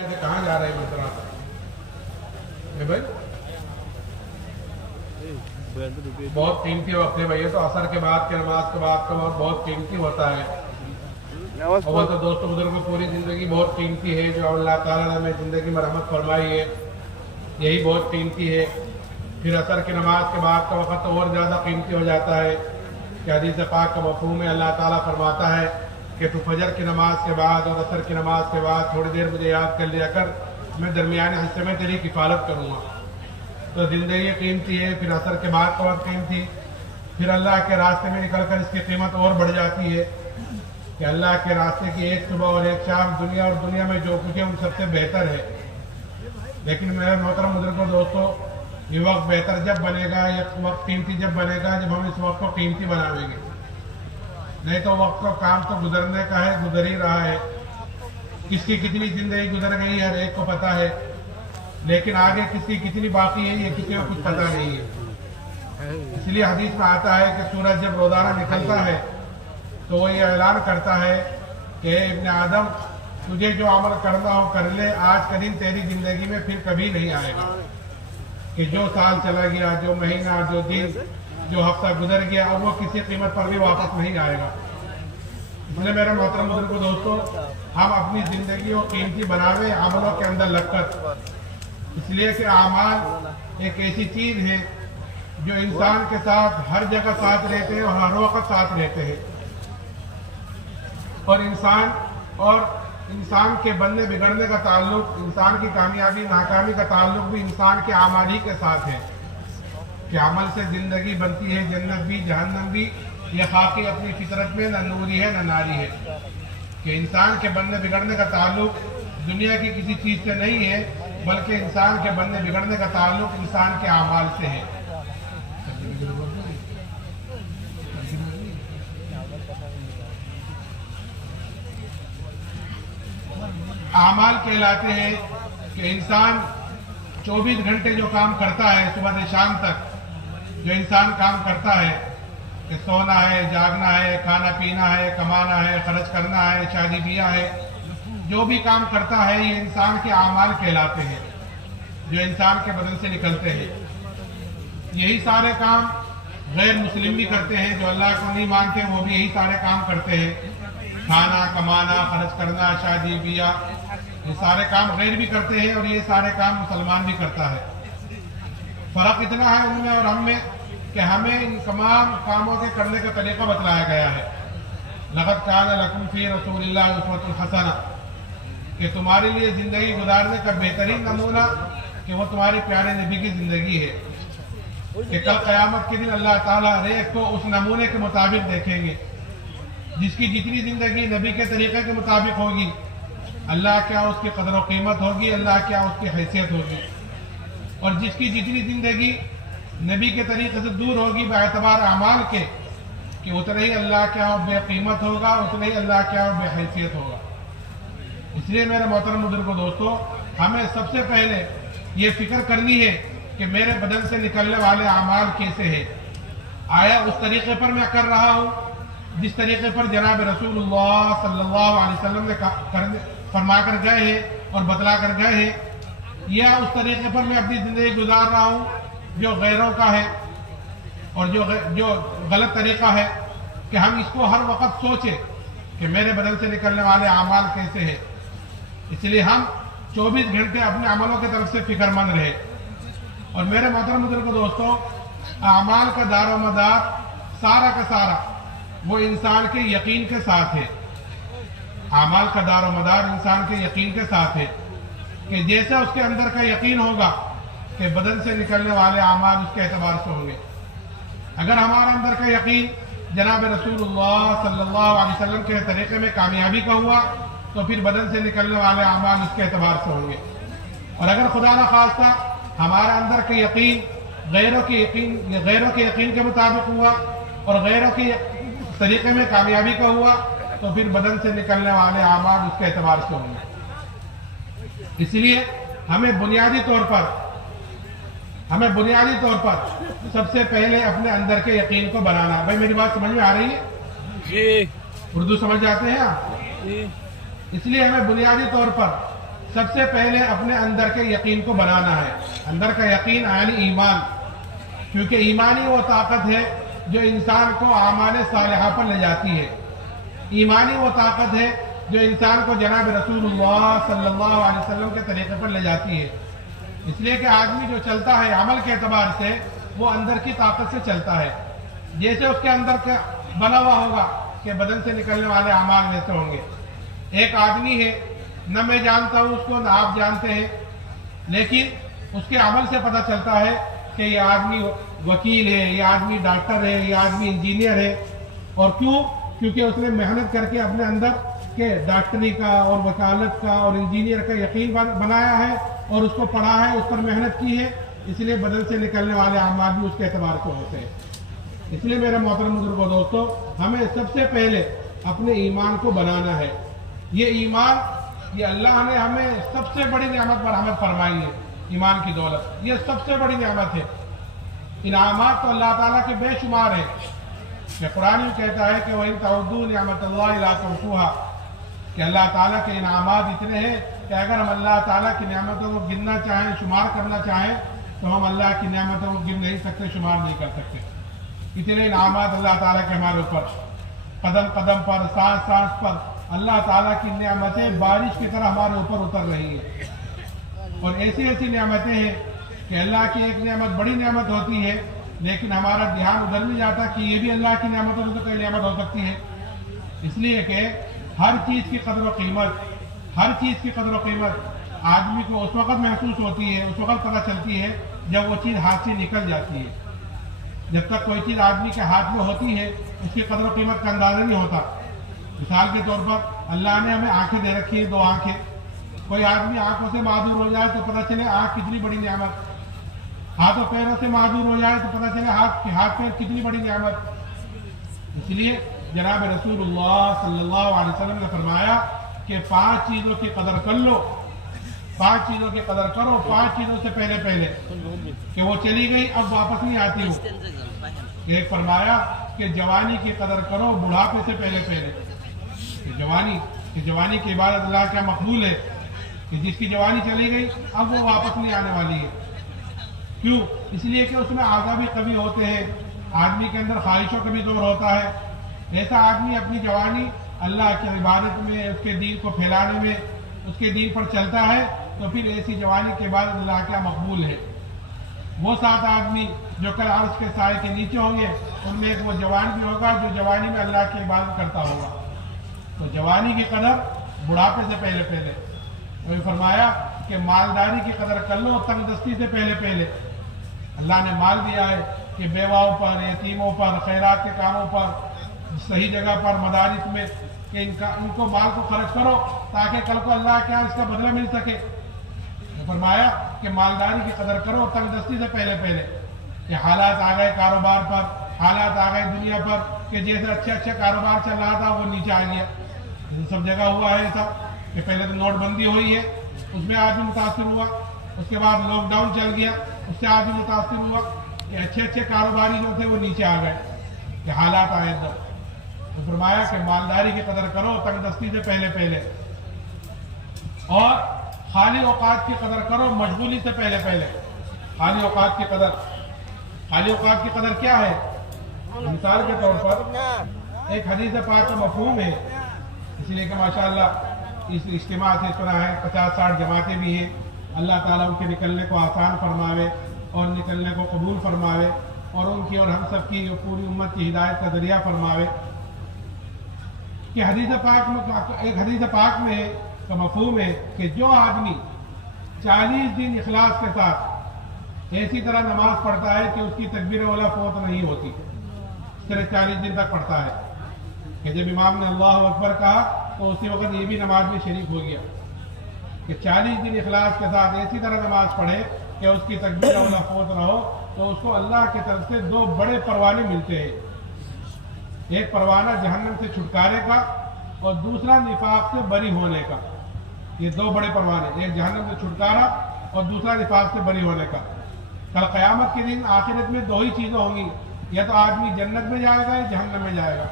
کہاں جا رہے ہیں مطلب بھائی بہت قیمتی وقت ہے بھائی، تو عصر کے بعد کے نماز کے بعد کا وقت بہت قیمتی ہوتا ہے، اور تو دوستوں بزرگوں پوری زندگی بہت قیمتی ہے جو اللہ تعالیٰ نے ہمیں زندگی میں رحمت فرمائی ہے، یہی بہت قیمتی ہے۔ پھر عصر کی نماز کے بعد کا وقت اور زیادہ قیمتی ہو جاتا ہے کہ حدیث پاک کا مفہوم ہے، اللہ تعالیٰ فرماتا ہے کہ تو فجر کی نماز کے بعد اور عصر کی نماز کے بعد تھوڑی دیر مجھے یاد کر لیا کر، میں درمیانے حصے میں تیری کفالت کروں گا۔ تو زندگی قیمتی ہے، پھر عصر کے بعد کا وقت قیمتی، پھر اللہ کے راستے میں نکل کر اس کی قیمت اور بڑھ جاتی ہے کہ اللہ کے راستے کی ایک صبح اور ایک شام دنیا اور دنیا میں جو کچھ ہے ان سب سے بہتر ہے۔ لیکن میرے محترم بزرگوں دوستوں، یہ وقت بہتر جب بنے گا، یہ وقت قیمتی جب بنے گا جب ہم اس وقت کو قیمتی بنائیں گے، نہیں تو وقت کا کام تو گزرنے کا ہے، گزر ہی رہا ہے۔ کس کی کتنی زندگی گزر گئی ہے ہر ایک کو پتا ہے، لیکن آگے کس کی کتنی باقی ہے یہ کسی کو کچھ پتا نہیں ہے۔ اس لیے حدیث میں آتا ہے کہ سورج جب روزانہ نکلتا ہے تو وہ یہ اعلان کرتا ہے کہ ابن آدم تجھے جو عمل کرنا ہو کر لے، آج کا دن تیری زندگی میں پھر کبھی نہیں آئے گا، کہ جو سال چلا گیا، جو مہینہ، جو دن، جو ہفتہ گزر گیا، اب وہ کسی قیمت پر بھی واپس نہیں آئے گا۔ اس لیے میرے محترم بزرگوں دوستوں، ہم اپنی زندگی کو قیمتی بناویں عملوں کے اندر لگ کر، اس لیے کہ اعمال ایک ایسی چیز ہے جو انسان کے ساتھ ہر جگہ ساتھ رہتے ہیں اور ہر وقت ساتھ رہتے ہیں، اور انسان کے بننے بگڑنے کا تعلق، انسان کی کامیابی ناکامی کا تعلق بھی انسان کے اعمال ہی کے ساتھ ہے، کہ عمل سے زندگی بنتی ہے، جنت بھی جہنم بھی، یہ خاکی اپنی فطرت میں نہ نوری ہے نہ ناری ہے، کہ انسان کے بننے بگڑنے کا تعلق دنیا کی کسی چیز سے نہیں ہے، بلکہ انسان کے بننے بگڑنے کا تعلق انسان کے اعمال سے ہے۔ اعمال کہلاتے ہیں کہ انسان 24 گھنٹے جو کام کرتا ہے صبح سے شام تک، جو انسان کام کرتا ہے کہ سونا ہے، جاگنا ہے، کھانا پینا ہے، کمانا ہے، خرچ کرنا ہے، شادی بیاہ ہے، جو بھی کام کرتا ہے یہ انسان کے اعمال کہلاتے ہیں جو انسان کے بدن سے نکلتے ہیں۔ یہی سارے کام غیر مسلم بھی کرتے ہیں، جو اللہ کو نہیں مانتے وہ بھی یہی سارے کام کرتے ہیں، کھانا، کمانا، خرچ کرنا، شادی بیاہ، یہ سارے کام غیر بھی کرتے ہیں اور یہ سارے کام مسلمان بھی کرتا ہے۔ فرق اتنا ہے ان میں اور ہم میں کہ ہمیں ان تمام کاموں کے کرنے کا طریقہ بتلایا گیا ہے۔ لقد کان لکم فی رسول اللہ اسوۃ حسنہ، کہ تمہارے لیے زندگی گزارنے کا بہترین نمونہ کہ وہ تمہارے پیارے نبی کی زندگی ہے، کہ کل قیامت کے دن اللہ تعالیٰ ہر ایک کو اس نمونے کے مطابق دیکھیں گے، جس کی جتنی زندگی نبی کے طریقے کے مطابق ہوگی، اللہ کیا اس کی قدر و قیمت ہوگی، اللہ کیا اس کی حیثیت ہوگی، اور جس کی جتنی زندگی نبی کے طریقے سے دور ہوگی باعتبار اعمال کے، کہ اتنا ہی اللہ کیا بے قیمت ہوگا، اتنا ہی اللہ کیا بے حیثیت ہوگا۔ اس لیے میرے محترم بزرگوں دوستوں، ہمیں سب سے پہلے یہ فکر کرنی ہے کہ میرے بدن سے نکلنے والے اعمال کیسے ہیں، آیا اس طریقے پر میں کر رہا ہوں جس طریقے پر جناب رسول اللہ صلی اللہ علیہ وسلم نے فرما کر گئے ہیں اور بتلا کر گئے ہیں، یا اس طریقے پر میں اپنی زندگی گزار رہا ہوں جو غیروں کا ہے اور جو غلط طریقہ ہے، کہ ہم اس کو ہر وقت سوچیں کہ میرے بدن سے نکلنے والے اعمال کیسے ہیں۔ اس لیے ہم 24 گھنٹے اپنے عملوں کی طرف سے فکر مند رہے۔ اور میرے محترم بزرگوں دوستوں، اعمال کا دار و مدار سارا کا سارا وہ انسان کے یقین کے ساتھ ہے۔ اعمال کا دار و مدار انسان کے یقین کے ساتھ ہے، کہ جیسا اس کے اندر کا یقین ہوگا کہ بدن سے نکلنے والے اعمال اس کے اعتبار سے ہوں گے۔ اگر ہمارا اندر کا یقین جناب رسول اللہ صلی اللہ علیہ وسلم کے طریقے میں کامیابی کا ہوا تو پھر بدن سے نکلنے والے اعمال اس کے اعتبار سے ہوں گے، اور اگر خدا نخواستہ ہمارا اندر کا یقین غیروں کے یقین کے مطابق ہوا اور غیروں کے طریقے میں کامیابی کا ہوا تو پھر بدن سے نکلنے والے اعمال اس کے اعتبار سے ہوں گے۔ اس لیے ہمیں بنیادی طور پر سب سے پہلے اپنے اندر کے یقین کو بنانا۔ بھائی میری بات سمجھ میں آ رہی ہے؟ جی، اردو سمجھ جاتے ہیں آپ؟ اس لیے ہمیں بنیادی طور پر سب سے پہلے اپنے اندر کے یقین کو بنانا ہے. اندر کا یقین یعنی ایمان، کیونکہ ایمان ہی وہ طاقت ہے جو انسان کو اعمال صالحہ پر لے جاتی ہے. ایمانی وہ طاقت ہے جو انسان کو جناب رسول اللہ صلی اللہ علیہ وسلم کے طریقے پر لے جاتی ہے. اس لیے کہ آدمی جو چلتا ہے عمل کے اعتبار سے وہ اندر کی طاقت سے چلتا ہے. جیسے اس کے اندر کا بنا ہوا ہوگا کہ بدن سے نکلنے والے اعمال ویسے ہوں گے. ایک آدمی ہے، نہ میں جانتا ہوں اس کو نہ آپ جانتے ہیں، لیکن اس کے عمل سے پتہ چلتا ہے کہ یہ آدمی وکیل ہے، یہ آدمی ڈاکٹر ہے، یہ آدمی انجینئر ہے. اور کیونکہ اس نے محنت کر کے اپنے اندر کہ ڈاکٹری کا اور وکالت کا اور انجینئر کا یقین بنایا ہے اور اس کو پڑھا ہے، اس پر محنت کی ہے، اس لیے بدن سے نکلنے والے اعمال بھی اس کے اعتبار سے ہوتے ہیں. اس لیے میرے محترم بزرگوں دوستو، ہمیں سب سے پہلے اپنے ایمان کو بنانا ہے. یہ ایمان، یہ اللہ نے ہمیں سب سے بڑی نعمت برآمد فرمائی ہے. ایمان کی دولت یہ سب سے بڑی نعمت ہے. انعامات تو اللہ تعالیٰ کے بے شمار ہیں. کہ قرآن میں کہتا ہے کہ وَإِن تَعُدُّوا نِعْمَتَ اللَّهِ لَا تُحْصُوهَا، کہ اللہ تعالیٰ کے انعامات اتنے ہیں کہ اگر ہم اللہ تعالیٰ کی نعمتوں کو گننا چاہیں، شمار کرنا چاہیں، تو ہم اللہ کی نعمتوں کو گن نہیں سکتے، شمار نہیں کر سکتے. اتنے انعامات اللہ تعالیٰ کے ہمارے اوپر، قدم قدم پر، سانس سانس پر اللہ تعالیٰ کی نعمتیں بارش کی طرح ہمارے اوپر اتر رہی ہیں. اور ایسی ایسی نعمتیں ہیں کہ اللہ کی ایک نعمت بڑی نعمت ہوتی ہے، لیکن ہمارا دھیان ادھر نہیں جاتا کہ یہ بھی اللہ کی نعمت ہے، تو کوئی نعمت ہو سکتی ہے. اس لیے کہ ہر چیز کی قدر و قیمت آدمی کو اس وقت محسوس ہوتی ہے، اس وقت پتہ چلتی ہے جب وہ چیز ہاتھ سے نکل جاتی ہے. جب تک کوئی چیز آدمی کے ہاتھ میں ہوتی ہے اس کی قدر و قیمت کا اندازہ نہیں ہوتا. مثال کے طور پر اللہ نے ہمیں آنکھیں دے رکھی ہیں، 2 آنکھیں. کوئی آدمی آنکھوں سے معذور ہو جائے تو پتہ چلے آنکھ کتنی بڑی نعمت. ہاتھ و پیروں سے معذور ہو جائے تو پتہ چلے ہاتھ پیر کتنی بڑی نعمت. اس لیے جناب رسول اللہ صلی اللہ علیہ وسلم نے فرمایا کہ 5 چیزوں کی قدر کر لو، 5 چیزوں کی قدر کرو. 5 چیزوں سے پہلے کہ وہ چلی گئی اب واپس نہیں آتی ہوں. ایک فرمایا کہ جوانی کی قدر کرو بڑھاپے سے پہلے. کہ جوانی کی عبادت اللہ کیا مقبول ہے کہ جس کی جوانی چلی گئی اب وہ واپس نہیں آنے والی ہے. کیوں؟ اس لیے کہ اس میں اعضاء بھی کمی ہوتے ہیں، آدمی کے اندر خواہشوں کا بھی زور ہوتا ہے. ایسا آدمی اپنی جوانی اللہ کی عبادت میں، اس کے دین کو پھیلانے میں، اس کے دین پر چلتا ہے تو پھر ایسی جوانی کی عبادت اللہ کیا مقبول ہے. وہ 7 آدمی جو کل عرش کے سائے کے نیچے ہوں گے ان میں ایک وہ جوان بھی ہوگا جو جوانی میں اللہ کی عبادت کرتا ہوگا. تو جوانی کی قدر بڑھاپے سے پہلے. وہ فرمایا کہ مالداری کی قدر کر لو تنگ دستی سے پہلے. اللہ نے مال دیا ہے کہ بیواؤں پر، یتیموں پر، خیرات کے کاموں پر، صحیح جگہ پر، مدارس میں کہ ان کو مال کو خرچ کرو تاکہ کل کو اللہ کے یہاں اس کا بدلہ مل سکے. فرمایا کہ مالداری کی قدر کرو تنگ دستی سے پہلے. کہ حالات آ گئے کاروبار پر، حالات آ گئے دنیا پر کہ جیسے اچھا کاروبار چل رہا تھا وہ نیچے آ گیا. سب جگہ ہوا ہے ایسا کہ پہلے تو نوٹ بندی ہوئی ہے، اس میں آدمی متاثر ہوا. اس کے بعد لاک ڈاؤن چل گیا، اس سے آدمی متاثر ہوا کہ اچھے کاروباری جو تھے وہ نیچے آ گئے کہ حالات آئے تو فرمایا کہ مالداری کی قدر کرو تنگ دستی سے پہلے. اور خالی اوقات کی قدر کرو مشغولی سے پہلے. خالی اوقات کی قدر کیا ہے؟ مثال کے طور پر ایک حدیث پاک کا مفہوم ہے، اس لیے کہ ماشاءاللہ اس اجتماع سے سنا ہے 50-60 جماعتیں بھی ہیں. اللہ تعالیٰ ان کے نکلنے کو آسان فرماوے اور نکلنے کو قبول فرماوے اور ان کی اور ہم سب کی پوری امت کی ہدایت کا ذریعہ فرماوے. کہ ایک حدیث پاک میں کا مفہوم ہے کہ جو آدمی 40 دن اخلاص کے ساتھ ایسی طرح نماز پڑھتا ہے کہ اس کی تکبیر اولا فوت نہیں ہوتی، اس طرح 40 دن تک پڑھتا ہے کہ جب امام نے اللہ اکبر کہا تو اسی وقت یہ بھی نماز میں شریک ہو گیا. کہ 40 دن اخلاص کے ساتھ ایسی طرح نماز پڑھے کہ اس کی تکبیر اولا فوت نہ ہو تو اس کو اللہ کی طرف سے 2 بڑے پروانے ملتے ہیں. ایک پروانہ جہنم سے چھٹکارے کا اور دوسرا نفاق سے بری ہونے کا. یہ 2 بڑے پروانے، ایک جہنم سے چھٹکارا اور دوسرا نفاق سے بری ہونے کا. کل قیامت کے دن آخرت میں 2 ہی چیزیں ہوں گی، یا تو آدمی جنت میں جائے گا یا جہنم میں جائے گا.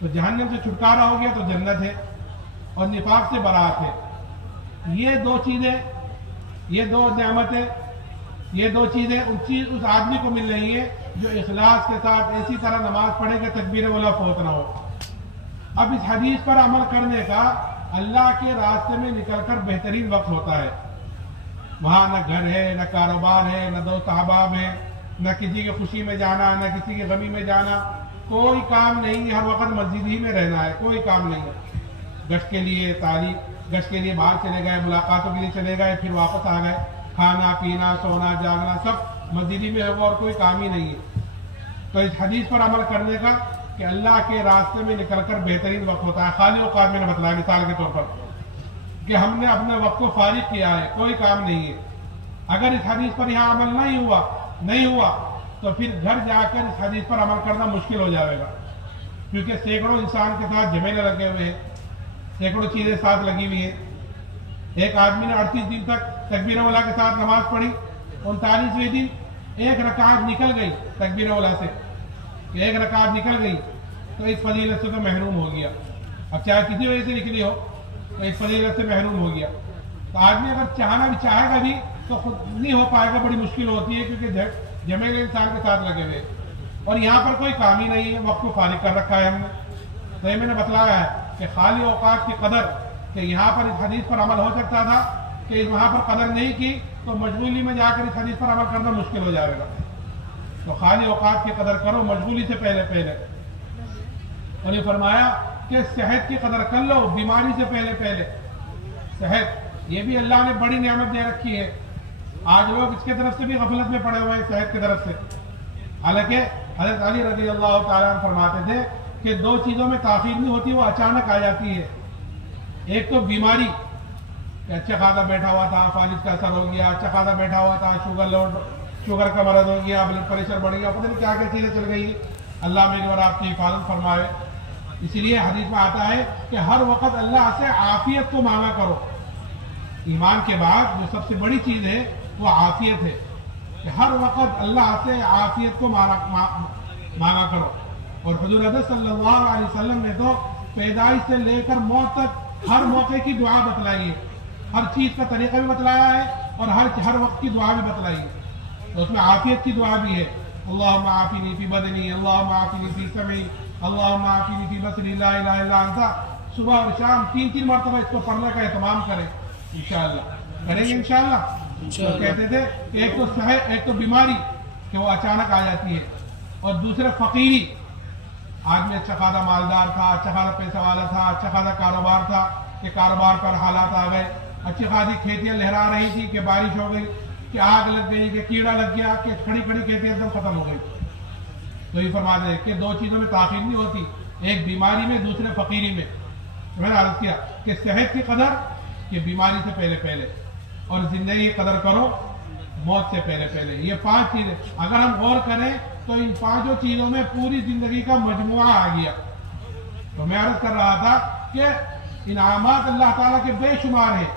تو جہنم سے چھٹکارا ہو گیا تو جنت ہے اور نفاق سے برات ہے. یہ دو چیزیں، یہ دو نعمتیں، یہ دو چیزیں اس آدمی کو مل رہی ہیں جو اخلاص کے ساتھ ایسی طرح نماز پڑھے کہ تکبیر اولا فوت نہ ہو۔ اب اس حدیث پر عمل کرنے کا اللہ کے راستے میں نکل کر بہترین وقت ہوتا ہے۔ وہاں نہ گھر ہے، نہ کاروبار ہے، نہ دوست احباب ہے، نہ کسی کی خوشی میں جانا، نہ کسی کی غمی میں جانا، کوئی کام نہیں ہے، ہر وقت مسجد ہی میں رہنا ہے، کوئی کام نہیں ہے۔ گشت کے لیے گشت کے لیے باہر چلے گئے، ملاقاتوں کے لیے چلے گئے، پھر واپس آ گئے، کھانا پینا سونا جاگنا سب مسجد ہی میں ہوگا اور کوئی کام ہی نہیں ہے۔ تو اس حدیث پر عمل کرنے کا کہ اللہ کے راستے میں نکل کر بہترین وقت ہوتا ہے۔ خالی اوقات میں نے بتلایا مثال کے طور پر کہ ہم نے اپنے وقت کو فارغ کیا ہے، کوئی کام نہیں ہے۔ اگر اس حدیث پر یہاں عمل نہیں ہوا تو پھر گھر جا کر اس حدیث پر عمل کرنا مشکل ہو جائے گا، کیونکہ سینکڑوں انسان کے ساتھ جھمیلے لگے ہوئے ہیں، سینکڑوں چیزیں ساتھ لگی ہوئی ہیں۔ ایک آدمی نے 38 دن تک تکبیر اولا کے ساتھ نماز پڑھی، 39ویں دن ایک رکعت نکل گئی تکبیر اولا سے، کہ ایک رکعت نکل گئی تو اس فضیلت سے تو محروم ہو گیا۔ اب چاہے کسی وجہ سے نکلی ہو تو اس فضیلت سے محروم ہو گیا۔ تو آدمی اگر چاہنا بھی چاہے گا بھی تو خود نہیں ہو پائے گا، بڑی مشکل ہوتی ہے، کیونکہ جمیلے انسان کے ساتھ لگے ہوئے، اور یہاں پر کوئی کام ہی نہیں ہے، وقت کو فارغ کر رکھا ہے ہم نے۔ تو یہ میں نے بتلایا ہے کہ خالی اوقات کی قدر، کہ یہاں پر اس حدیث پر عمل ہو سکتا تھا کہ وہاں پر قدر نہیں کی تو مشغولی میں جا کر اس حدیث پر عمل کرنا مشکل ہو جائے گا۔ تو خالی اوقات کی قدر کرو مشغولی سے پہلے۔ اور یہ فرمایا کہ صحت کی قدر کر لو بیماری سے پہلے۔ صحت یہ بھی اللہ نے بڑی نعمت دے رکھی ہے، آج لوگ اس کے طرف سے بھی غفلت میں پڑے ہوئے ہیں، صحت کی طرف سے۔ حالانکہ حضرت علی رضی اللہ تعالیٰ عنہ فرماتے تھے کہ دو چیزوں میں تاخیر نہیں ہوتی، وہ اچانک آ جاتی ہے۔ ایک تو بیماری، کہ اچھا خاصا بیٹھا ہوا تھا، فالج کا اثر ہو گیا، اچھا خاصا بیٹھا ہوا تھا، شوگر کا مرض ہو گیا، بلڈ پریشر بڑھ گیا، پتہ نہیں کیا کیا چیزیں چل گئی۔ اللہ میری اور آپ کی حفاظت فرمائے۔ اسی لیے حدیث میں آتا ہے کہ ہر وقت اللہ سے عافیت کو مانگا کرو۔ ایمان کے بعد جو سب سے بڑی چیز ہے وہ عافیت ہے، کہ ہر وقت اللہ سے عافیت کو مانگا کرو۔ اور حضور صلی اللہ علیہ وسلم نے تو پیدائش سے لے کر موت تک ہر موقع کی دعا بتلائی ہے، ہر چیز کا طریقہ بھی بتلایا ہے اور ہر وقت کی دعا بھی بتلائی ہے۔ تو اس میں عافیت کی دعا بھی ہے، اللہم عافینی فی بدنی، اللہم عافینی فی سمعی، اللہم عافینی فی بصری، لا الہ الا انت۔ صبح اور شام 3 مرتبہ اس کو پڑھنے کا اہتمام کریں، انشاءاللہ کریں گے انشاءاللہ۔ تو کہتے تھے کہ ایک تو صحت، ایک تو بیماری کہ وہ اچانک آ جاتی ہے، اور دوسرے فقیری، آدمی اچھا خاصا مالدار تھا، اچھا خاصا پیسہ والا تھا، اچھا خاصا کاروبار تھا، کہ کاروبار پر حالات آ گئے، اچھی خاصی کھیتیاں لہرا رہی تھی کہ بارش ہو گئی، کہ آگ لگ گئی، کہ کیڑا لگ گیا، کہ کھڑی کھیتیاں ایک دم ختم ہو گئی۔ تو یہ فرماتے ہیں کہ دو چیزوں میں تاخیر نہیں ہوتی، ایک بیماری میں، دوسرے فقیری میں۔ میں نے عرض کیا کہ صحت کی قدر کہ بیماری سے پہلے، اور زندگی کی قدر کرو موت سے پہلے۔ یہ 5 چیزیں اگر ہم غور کریں تو ان 5 چیزوں میں پوری زندگی کا مجموعہ آ گیا۔ تو میں عرض کر رہا تھا کہ انعامات اللہ تعالیٰ کے بے شمار ہیں،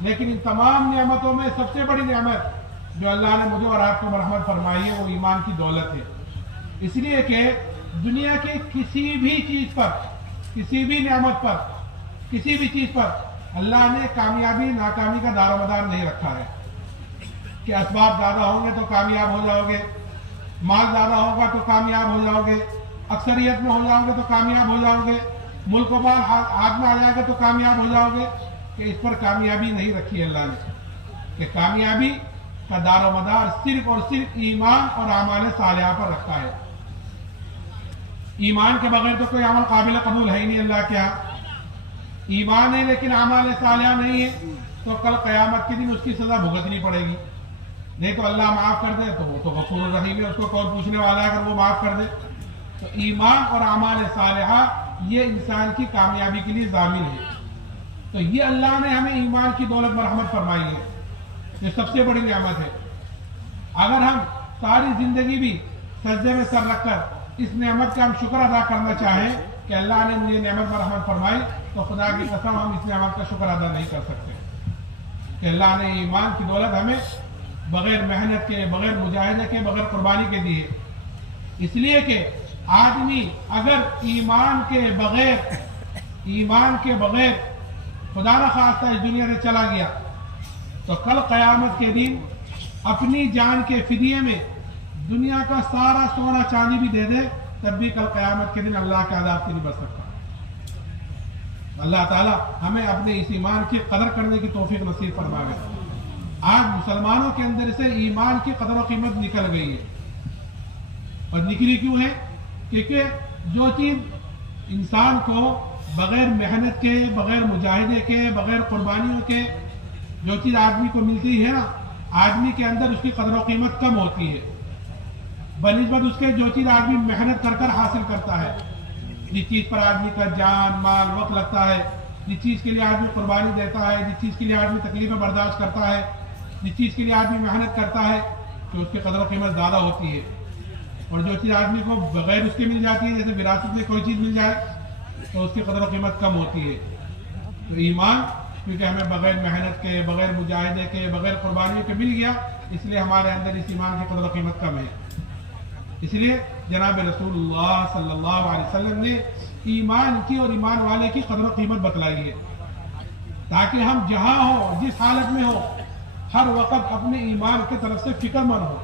لیکن ان تمام نعمتوں میں سب سے بڑی نعمت جو اللہ نے مجھے اور آپ کو مرحمت فرمائی ہے وہ ایمان کی دولت ہے۔ اس لیے کہ دنیا کی کسی بھی چیز پر، کسی بھی نعمت پر، کسی بھی چیز پر اللہ نے کامیابی ناکامی کا دار و مدار نہیں رکھا ہے، کہ اسباب زیادہ ہوں گے تو کامیاب ہو جاؤ گے، مال زیادہ ہوگا تو کامیاب ہو جاؤ گے، اکثریت میں ہو جاؤ گے تو کامیاب ہو جاؤ گے، ملک و مال ہاتھ میں آ جائے گا تو کامیاب ہو جاؤ گے، کہ اس پر کامیابی نہیں رکھی اللہ نے، کہ کامیابی کا دار و مدار صرف اور صرف ایمان اور اعمال صالحہ پر رکھا ہے۔ ایمان کے بغیر تو کوئی عمل قابل قبول ہے ہی نہیں اللہ کے ہاں۔ ایمان ہے لیکن اعمال صالحہ نہیں ہے تو کل قیامت کے دن اس کی سزا بھگتنی پڑے گی۔ نہیں تو اللہ معاف کر دے تو وہ تو غفور الرحیم ہے، اس کو کون پوچھنے والا ہے اگر وہ معاف کر دے۔ تو ایمان اور اعمال صالحہ یہ انسان کی کامیابی کے لیے ضامن ہے۔ تو یہ اللہ نے ہمیں ایمان کی دولت مرحمت فرمائی ہے، یہ سب سے بڑی نعمت ہے۔ اگر ہم ساری زندگی بھی سجدے میں سر رکھ کر اس نعمت کا ہم شکر ادا کرنا چاہیں کہ اللہ نے مجھے نعمت مرحمت فرمائی، تو خدا کی قسم ہم اس نعمت کا شکر ادا نہیں کر سکتے کہ اللہ نے ایمان کی دولت ہمیں بغیر محنت کے، بغیر مجاہدے کے، بغیر قربانی کے دیے۔ اس لیے کہ آدمی اگر ایمان کے بغیر خدا نہ خواستہ اس دنیا سے چلا گیا تو کل قیامت کے دن اپنی جان کے فدیے میں دنیا کا سارا سونا چاندی بھی دے دے تب بھی کل قیامت کے دن اللہ کے عذاب سے نہیں بچ سکتا۔ اللہ تعالیٰ ہمیں اپنے اس ایمان کی قدر کرنے کی توفیق نصیب فرمائے۔ آج مسلمانوں کے اندر سے ایمان کی قدر و قیمت نکل گئی ہے، اور نکلی کیوں ہے؟ کیونکہ جو چیز انسان کو بغیر محنت کے، بغیر مجاہدے کے، بغیر قربانیوں کے جو چیز آدمی کو ملتی ہے نا، آدمی کے اندر اس کی قدر و قیمت کم ہوتی ہے بنسبت اس کے جو چیز آدمی محنت کر کر حاصل کرتا ہے، جس چیز پر آدمی کا جان مال وقت لگتا ہے، جس چیز کے لیے آدمی قربانی دیتا ہے، جس چیز کے لیے آدمی تکلیفیں برداشت کرتا ہے، جس چیز کے لیے آدمی محنت کرتا ہے، تو اس کی قدر و قیمت زیادہ ہوتی ہے۔ اور جو چیز آدمی کو بغیر اس کے مل جاتی ہے، جیسے وراثت میں کوئی چیز مل جائے تو اس کی قدر و قیمت کم ہوتی ہے۔ تو ایمان کیونکہ ہمیں بغیر محنت کے، بغیر مجاہدے کے، بغیر قربانیوں کے مل گیا، اس لیے ہمارے اندر اس ایمان کی قدر و قیمت کم ہے۔ اس لیے جناب رسول اللہ صلی اللہ علیہ وسلم نے ایمان کی اور ایمان والے کی قدر و قیمت بتلائی ہے، تاکہ ہم جہاں ہوں، جس حالت میں ہوں، ہر وقت اپنے ایمان کی طرف سے فکر مند ہو۔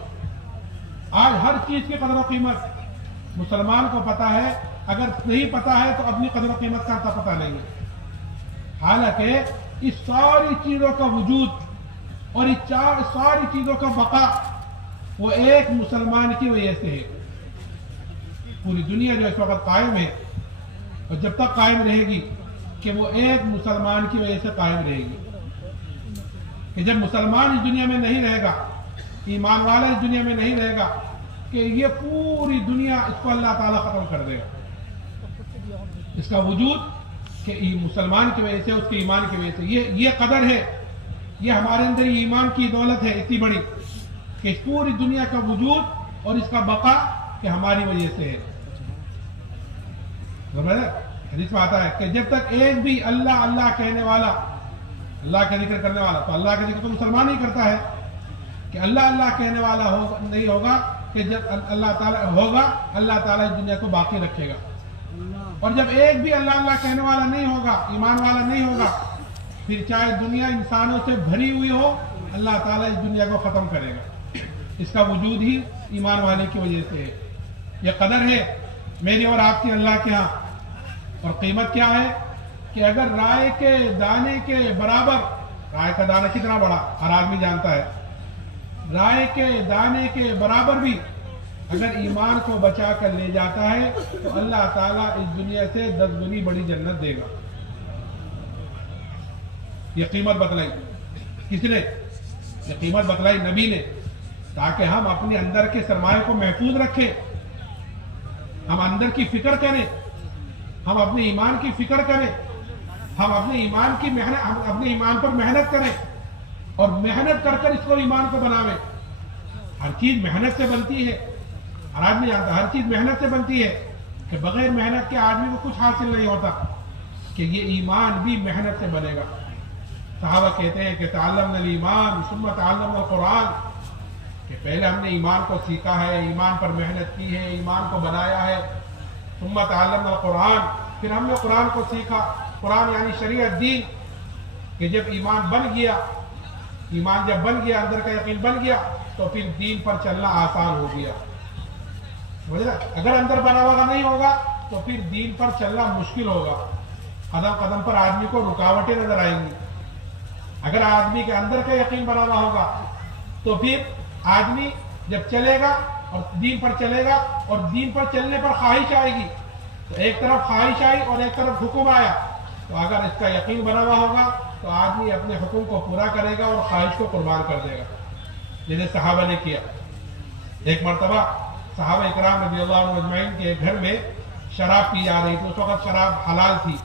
آج ہر چیز کی قدر و قیمت مسلمان کو پتہ ہے، اگر نہیں پتہ ہے تو اپنی قدر و قیمت کا پتہ نہیں ہے۔ حالانکہ اس ساری چیزوں کا وجود اور اس ساری چیزوں کا بقا وہ ایک مسلمان کی وجہ سے ہے۔ پوری دنیا جو اس وقت قائم ہے اور جب تک قائم رہے گی کہ وہ ایک مسلمان کی وجہ سے قائم رہے گی، کہ جب مسلمان اس دنیا میں نہیں رہے گا، ایمان والا اس دنیا میں نہیں رہے گا، کہ یہ پوری دنیا اس کو اللہ تعالیٰ ختم کر دے گا۔ اس کا وجود کہ مسلمان کی وجہ سے، اس کے ایمان کی وجہ سے، یہ قدر ہے، یہ ہمارے اندر ایمان کی دولت ہے اتنی بڑی کہ اس پوری دنیا کا وجود اور اس کا بقا کہ ہماری وجہ سے ہے۔ حدیث میں آتا ہے کہ جب تک ایک بھی اللہ اللہ کہنے والا، اللہ کا ذکر کرنے والا، تو اللہ کا ذکر تو مسلمان ہی کرتا ہے، کہ اللہ اللہ کہنے والا نہیں ہوگا، کہ جب اللہ تعالیٰ ہوگا، اللہ تعالیٰ اس دنیا کو باقی رکھے گا۔ اور جب ایک بھی اللہ اللہ کہنے والا نہیں ہوگا، ایمان والا نہیں ہوگا، پھر چاہے دنیا انسانوں سے بھری ہوئی ہو، اللہ تعالیٰ اس دنیا کو ختم کرے گا۔ اس کا وجود ہی ایمان والے کی وجہ سے ہے۔ یہ قدر ہے میری اور آپ کی اللہ کے ہاں۔ اور قیمت کیا ہے کہ اگر رائے کے دانے کے برابر، رائے کا دانہ کتنا بڑا ہر آدمی جانتا ہے، رائے کے دانے کے برابر بھی اگر ایمان کو بچا کر لے جاتا ہے تو اللہ تعالیٰ اس دنیا سے 10 گنی بڑی جنت دے گا۔ یہ قیمت بتلائی کس نے؟ یہ قیمت بتلائی نبی نے، تاکہ ہم اپنے اندر کے سرمایہ کو محفوظ رکھیں، ہم اندر کی فکر کریں، ہم اپنے ایمان کی فکر کریں، ہم اپنے ایمان کی محنت، ہم اپنے ایمان پر محنت کریں اور محنت کر کر اس کو ایمان کو بناویں۔ ہر چیز محنت سے بنتی ہے، ہر آدمی جانتا ہے ہر چیز محنت سے بنتی ہے، کہ بغیر محنت کے آدمی کو کچھ حاصل نہیں ہوتا، کہ یہ ایمان بھی محنت سے بنے گا۔ صحابہ کہتے ہیں کہ تعلمنا الایمان ثم تعلمنا القرآن، کہ پہلے ہم نے ایمان کو سیکھا ہے، ایمان پر محنت کی ہے، ایمان کو بنایا ہے، ثم تعلمنا القرآن، پھر ہم نے قرآن کو سیکھا۔ قرآن یعنی شریعت، دین، کہ جب ایمان بن گیا، ایمان جب بن گیا، اندر کا یقین بن گیا، تو پھر دین پر چلنا آسان ہو گیا۔ اگر اندر بنا ہوا نہیں ہوگا تو پھر دین پر چلنا مشکل ہوگا، قدم قدم پر آدمی کو رکاوٹیں نظر آئیں گی۔ اگر آدمی کے اندر کا یقین بنا ہوا ہوگا تو پھر آدمی جب چلے گا اور دین پر چلے گا، اور دین پر چلنے پر خواہش آئے گی، تو ایک طرف خواہش آئی اور ایک طرف حکم آیا، تو اگر اس کا یقین بنا ہوا ہوگا تو آدمی اپنے حکم کو پورا کرے گا اور خواہش کو قربان کر دے گا، جیسے صحابہ نے کیا۔ ایک مرتبہ صحابہ اکرام رضی اللہ عنہ اجمعین کے گھر میں شراب پی جا رہی تھی۔ اس وقت شراب حلال تھی،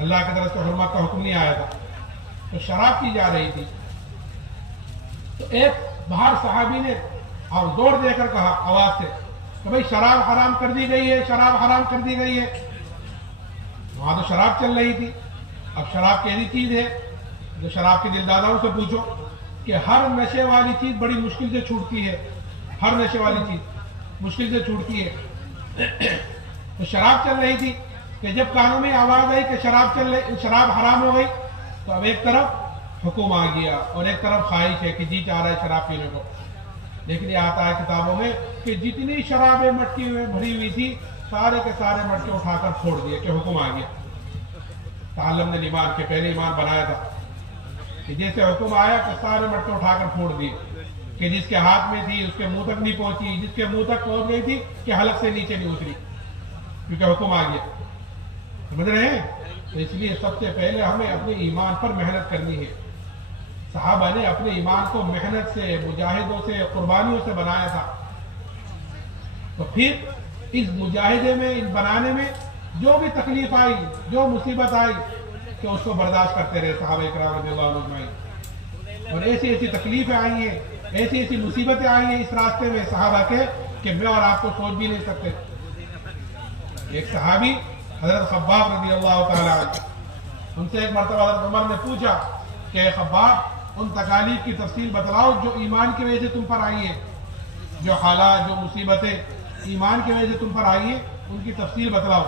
اللہ کی طرف سے حرمت کا حکم نہیں آیا تھا، تو شراب پی جا رہی تھی۔ تو ایک باہر صحابی نے اور زور دے کر کہا آواز سے کہ بھئی شراب حرام کر دی گئی ہے، شراب حرام کر دی گئی ہے۔ وہاں تو شراب چل رہی تھی۔ اب شراب کیسی چیز ہے، جو شراب کے دلداداؤں سے پوچھو کہ ہر نشے والی چیز بڑی مشکل سے چھوٹتی ہے، ہر نشے والی چیز مشکل سے چھوٹتی ہے۔ تو شراب چل رہی تھی کہ جب کانوں میں آواز آئی کہ شراب حرام ہو گئی، تو اب ایک طرف حکم آ گیا اور ایک طرف خواہش ہے کہ جی چاہ رہا ہے شراب پینے کو، لیکن یہ آتا ہے کتابوں میں کہ جتنی شرابیں مٹکی میں بھری ہوئی تھی سارے کے سارے مٹکے اٹھا کر پھوڑ دیے کہ حکم آ گیا۔ تعلم نے ایمان کے پہلے ایمان بنایا تھا کہ جیسے حکم آیا کہ سارے مٹکے اٹھا کر پھوڑ دیے، کہ جس کے ہاتھ میں تھی اس کے منہ تک نہیں پہنچی، جس کے منہ تک پہنچ گئی تھی کہ حلق سے نیچے نہیں اتری، کیونکہ حکم آ گیا۔ سمجھ رہے ہیں؟ تو اس لیے سب سے پہلے ہمیں اپنے ایمان پر محنت کرنی ہے۔ صحابہ نے اپنے ایمان کو محنت سے، مجاہدوں سے، قربانیوں سے بنایا تھا، تو پھر اس مجاہدے میں، اس بنانے میں جو بھی تکلیف آئی، جو مصیبت آئی، کہ اس کو برداشت کرتے رہے صحابہ اکرام رضی اللہ عنہ اجمعین۔ اور ایسی ایسی تکلیفیں آئی ہیں، ایسی ایسی مصیبتیں آئی ہیں اس راستے میں صحابہ کے کہ میں اور آپ کو سوچ بھی نہیں سکتے۔ ایک صحابی حضرت خباب رضی اللہ تعالی عنہ، ان سے ایک مرتبہ حضرت عمر نے پوچھا کہ اے خباب، ان تکالیف کی تفصیل بتلاؤ جو ایمان کی وجہ سے تم پر آئی ہیں، جو حالات، جو مصیبتیں ایمان کی وجہ سے تم پر آئی ہیں، ان کی تفصیل بتلاؤ۔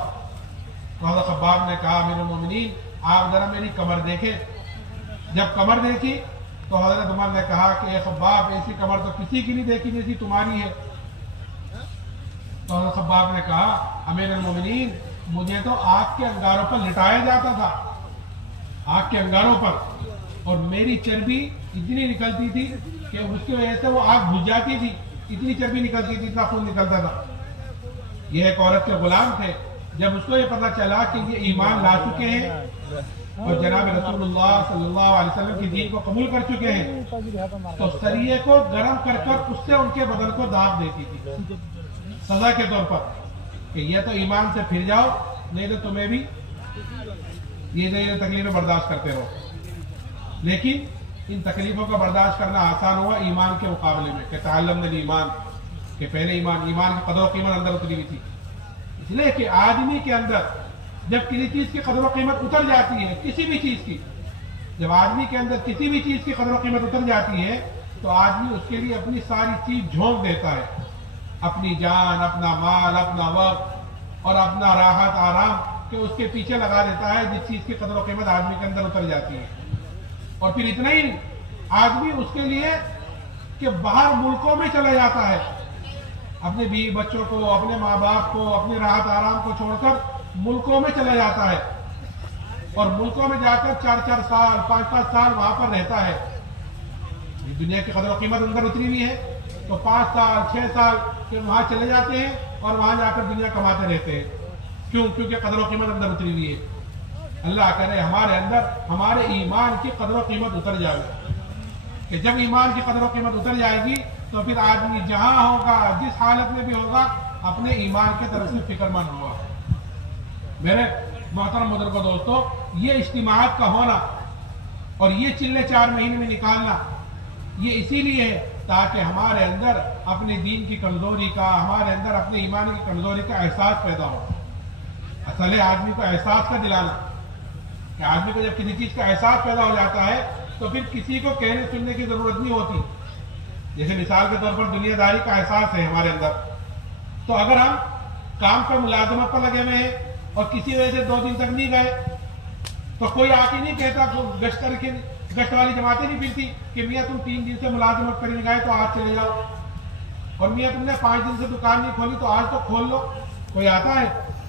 تو حضرت خباب نے کہا امیر المومنین آپ ذرا میری کمر دیکھیں۔ جب کمر دیکھی تو حضرت عمر نے کہا کہ اے خباب، ایسی کمر تو کسی کی نہیں دیکھی جیسی تمہاری ہے۔ تو حضرت خباب نے کہا امیر المومنین مجھے تو آگ کے انگاروں پر لٹایا جاتا تھا، آگ کے انگاروں پر، اور میری چربی اتنی نکلتی تھی کہ اس کی وجہ سے وہ آگ بجھ جاتی تھی، اتنی چربی نکلتی تھی، اتنا خون نکلتا تھا۔ یہ ایک عورت کے غلام تھے، جب اس کو یہ پتہ چلا کہ یہ ایمان لا چکے ہیں اور جناب رسول اللہ صلی اللہ علیہ وسلم کی دین کو قبول کر چکے ہیں، تو سریے کو گرم کر کر اس سے ان کے بدن کو داغ دیتی تھی سزا کے طور پر، کہ یہ تو ایمان سے پھر جاؤ، نہیں تو تمہیں بھی یہ تکلیفیں برداشت کرتے رہو۔ لیکن ان تکلیفوں کا برداشت کرنا آسان ہوا ایمان کے مقابلے میں، کہ تعلم نے ایمان کہ پہلے ایمان کی قدر و قیمت اندر اتری ہوئی تھی۔ اس لیے کہ آدمی کے اندر جب کسی چیز کی قدر و قیمت اتر جاتی ہے، کسی بھی چیز کی، جب آدمی کے اندر کسی بھی چیز کی قدر و قیمت اتر جاتی ہے تو آدمی اس کے لیے اپنی ساری چیز جھونک دیتا ہے، اپنی جان، اپنا مال، اپنا وقت اور اپنا راحت آرام کہ اس کے پیچھے لگا دیتا ہے جس چیز کی قدر و قیمت آدمی کے اندر اتر جاتی ہے۔ اور پھر اتنا ہی آدمی اس کے لیے کہ باہر ملکوں میں چلا جاتا ہے، اپنے بیوی بچوں کو، اپنے ماں باپ کو، اپنے راحت آرام کو چھوڑ کر ملکوں میں چلا جاتا ہے، اور ملکوں میں جا کر 4-4 سال 5-5 سال وہاں پر رہتا ہے۔ دنیا کی قدر و قیمت اندر اتری ہوئی ہے تو 5 سال 6 سال کہ وہاں چلے جاتے ہیں اور وہاں جا کر دنیا کماتے رہتے ہیں۔ کیوں؟ کیونکہ قدر و قیمت اندر اتری ہوئی ہے۔ اللہ کرے ہمارے اندر ہمارے ایمان کی قدر و قیمت اتر جائے، کہ جب ایمان کی قدر و قیمت اتر جائے گی تو پھر آدمی جہاں ہوگا، جس حالت میں بھی ہوگا، اپنے ایمان کی طرف سے فکر مند ہوگا۔ میرے محترم بزرگوں دوستو، یہ اجتماعات کا ہونا اور یہ چلے 4 مہینے میں نکالنا، یہ اسی لیے ہے تاکہ ہمارے اندر اپنے دین کی کمزوری کا، ہمارے اندر اپنے ایمان کی کمزوری کا احساس پیدا ہو۔ اصل ہے آدمی کو احساس کا دلانا، کہ آدمی کو جب کسی چیز کا احساس پیدا ہو جاتا ہے تو پھر کسی کو کہنے سننے کی ضرورت نہیں ہوتی۔ جیسے مثال کے طور پر دنیا داری کا احساس ہے ہمارے اندر، تو اگر ہم کام پر ملازمت پر لگے ہوئے ہیں اور کسی وجہ سے 2 دن تک نہیں گئے تو کوئی آ کے نہیں کہتا، گشت والی جماعتیں نہیں پھرتی کہ میاں تم 3 دن سے ملازمت کرنے گئے تو آج چلے جاؤ، اور میاں تم نے 5 دن سے دکان نہیں کھولی تو آج تو کھول لو۔ کوئی آتا ہے؟